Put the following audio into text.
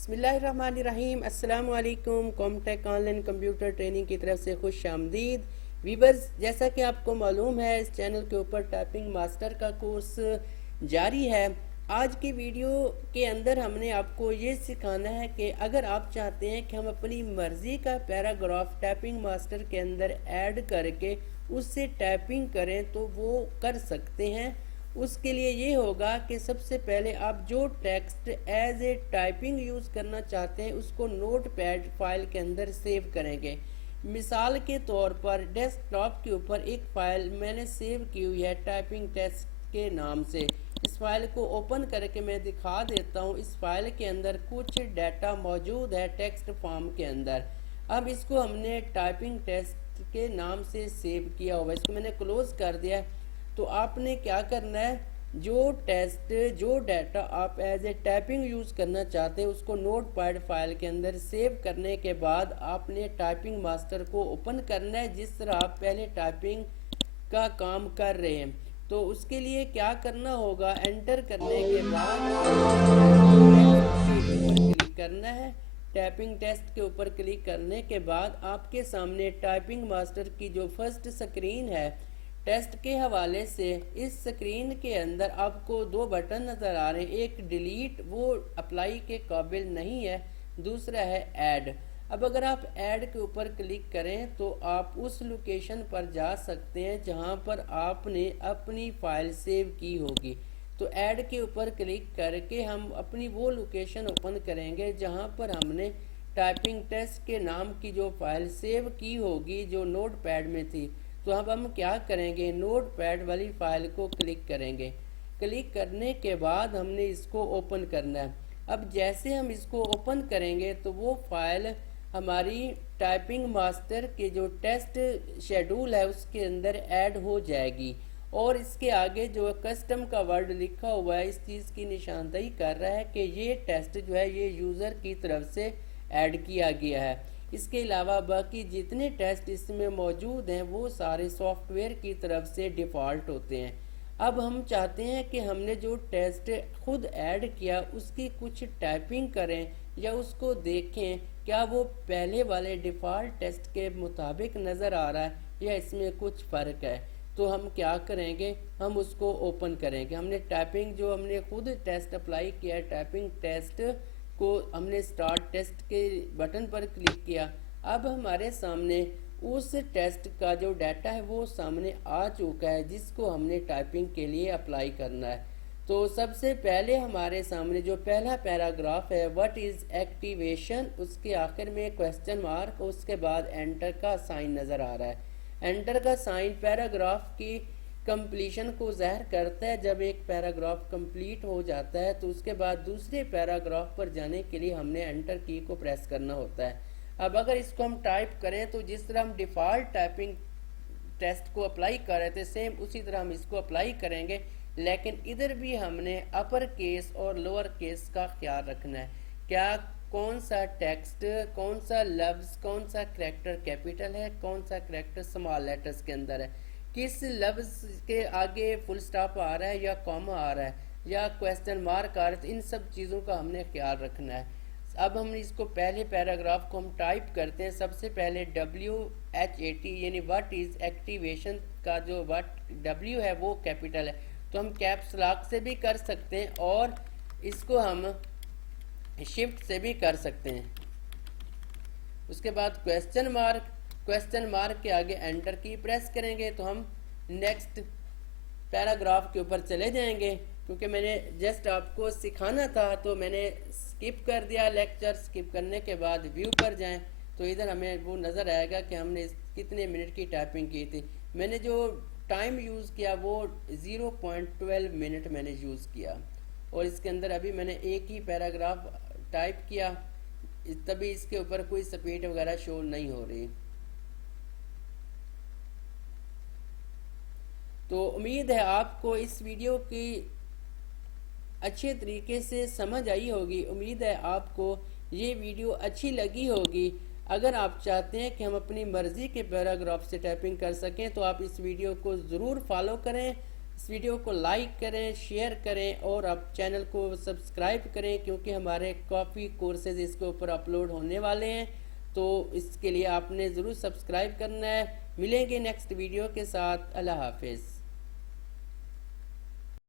बिस्मिल्लाहिर्रहमानिर्रहीम। अस्सलाम वालेकुम। कॉमटेक ऑनलाइन कंप्यूटर ट्रेनिंग की तरफ से खुश आमदीद वीवर्स। जैसा कि आपको मालूम है, इस चैनल के ऊपर टाइपिंग मास्टर का कोर्स जारी है। आज की वीडियो के अंदर हमने आपको ये सिखाना है कि अगर आप चाहते हैं कि हम अपनी मर्ज़ी का पैराग्राफ टाइपिंग मास्टर के अंदर ऐड करके उससे टाइपिंग करें तो वो कर सकते हैं। उसके लिए ये होगा कि सबसे पहले आप जो text as a typing use करना चाहते हैं उसको नोट पैड फाइल के अंदर सेव करेंगे। मिसाल के तौर पर डेस्कटॉप के ऊपर एक फ़ाइल मैंने सेव की हुई है टाइपिंग टेस्ट के नाम से। इस फाइल को ओपन करके मैं दिखा देता हूँ। इस फाइल के अंदर कुछ डाटा मौजूद है टेक्स्ट फॉर्म के अंदर। अब इसको हमने टाइपिंग टेस्ट के नाम से सेव किया हुआ, इसको मैंने क्लोज कर दिया। तो आपने क्या करना है, जो डाटा आप एज ए टाइपिंग यूज़ करना चाहते हैं उसको नोट पैड फाइल के अंदर सेव करने के बाद आपने टाइपिंग मास्टर को ओपन करना है जिस तरह आप पहले टाइपिंग का काम कर रहे हैं। तो उसके लिए क्या करना होगा, एंटर करने के बाद क्लिक करना है। टाइपिंग टेस्ट के ऊपर क्लिक करने के बाद आपके सामने टाइपिंग मास्टर की जो फर्स्ट स्क्रीन है टेस्ट के हवाले से, इस स्क्रीन के अंदर आपको दो बटन नज़र आ रहे हैं। एक डिलीट, वो अप्लाई के काबिल नहीं है। दूसरा है ऐड। अब अगर आप ऐड के ऊपर क्लिक करें तो आप उस लोकेशन पर जा सकते हैं जहां पर आपने अपनी फ़ाइल सेव की होगी। तो ऐड के ऊपर क्लिक करके हम अपनी वो लोकेशन ओपन करेंगे जहां पर हमने टाइपिंग टेस्ट के नाम की जो फ़ाइल सेव की होगी जो नोट पैड में थी। तो अब हम क्या करेंगे, नोट पैड वाली फ़ाइल को क्लिक करेंगे। क्लिक करने के बाद हमने इसको ओपन करना है। अब जैसे हम इसको ओपन करेंगे तो वो फाइल हमारी टाइपिंग मास्टर के जो टेस्ट शेड्यूल है उसके अंदर ऐड हो जाएगी। और इसके आगे जो कस्टम का वर्ड लिखा हुआ है इस चीज़ की निशानदेही कर रहा है कि ये टेस्ट जो है ये यूज़र की तरफ से ऐड किया गया है। इसके अलावा बाकी जितने टेस्ट इसमें मौजूद हैं वो सारे सॉफ्टवेयर की तरफ से डिफ़ॉल्ट होते हैं। अब हम चाहते हैं कि हमने जो टेस्ट खुद ऐड किया उसकी कुछ टाइपिंग करें या उसको देखें क्या वो पहले वाले डिफ़ॉल्ट टेस्ट के मुताबिक नज़र आ रहा है या इसमें कुछ फ़र्क है। तो हम क्या करेंगे, हम उसको ओपन करेंगे। हमने टाइपिंग जो हमने खुद टेस्ट अप्लाई किया है टाइपिंग टेस्ट को हमने स्टार्ट टेस्ट के बटन पर क्लिक किया। अब हमारे सामने उस टेस्ट का जो डाटा है वो सामने आ चुका है जिसको हमने टाइपिंग के लिए अप्लाई करना है। तो सबसे पहले हमारे सामने जो पहला पैराग्राफ है व्हाट इज़ एक्टिवेशन, उसके आखिर में क्वेश्चन मार्क, उसके बाद एंटर का साइन नज़र आ रहा है। एंटर का साइन पैराग्राफ की कंप्लीशन को ज़ाहिर करता है। जब एक पैराग्राफ कंप्लीट हो जाता है तो उसके बाद दूसरे पैराग्राफ पर जाने के लिए हमने एंटर की को प्रेस करना होता है। अब अगर इसको हम टाइप करें तो जिस तरह हम डिफ़ॉल्ट टाइपिंग टेस्ट को अप्लाई कर रहे थे सेम उसी तरह हम इसको अप्लाई करेंगे, लेकिन इधर भी हमने अपर केस और लोअर केस का ख्याल रखना है। क्या कौन सा टेक्स्ट, कौन सा लफ्ज़, कौन सा करैक्टर कैपिटल है, कौन सा करैक्टर स्मॉल लेटर्स के अंदर है, किस लफ्ज़ के आगे फुल स्टॉप आ रहा है या कॉमा आ रहा है या क्वेश्चन मार्क आ रहा है। तो इन सब चीज़ों का हमने ख्याल रखना है। अब हम इसको पहले पैराग्राफ को हम टाइप करते हैं। सबसे पहले WHAT यानी व्हाट इज़ एक्टिवेशन का जो W है वो कैपिटल है, तो हम कैप्स लॉक से भी कर सकते हैं और इसको हम शिफ्ट से भी कर सकते हैं। उसके बाद क्वेश्चन मार्क के आगे एंटर की प्रेस करेंगे तो हम नेक्स्ट पैराग्राफ के ऊपर चले जाएंगे। क्योंकि मैंने जस्ट आपको सिखाना था तो मैंने स्किप कर दिया लेक्चर। स्किप करने के बाद व्यू पर जाएं तो इधर हमें वो नज़र आएगा कि हमने कितने मिनट की टाइपिंग की थी। मैंने जो टाइम यूज़ किया वो 0.12 मिनट मैंने यूज़ किया और इसके अंदर अभी मैंने एक ही पैराग्राफ टाइप किया, तभी इसके ऊपर कोई स्पीड वगैरह शो नहीं हो रही। तो उम्मीद है आपको इस वीडियो की अच्छे तरीके से समझ आई होगी। उम्मीद है आपको ये वीडियो अच्छी लगी होगी। अगर आप चाहते हैं कि हम अपनी मर्ज़ी के पैराग्राफ से टाइपिंग कर सकें तो आप इस वीडियो को ज़रूर फॉलो करें, इस वीडियो को लाइक करें, शेयर करें और आप चैनल को सब्सक्राइब करें, क्योंकि हमारे काफ़ी कोर्सेज इसके ऊपर अपलोड होने वाले हैं। तो इसके लिए आपने ज़रूर सब्सक्राइब करना है। मिलेंगे नेक्स्ट वीडियो के साथ। अल्लाह हाफिज़।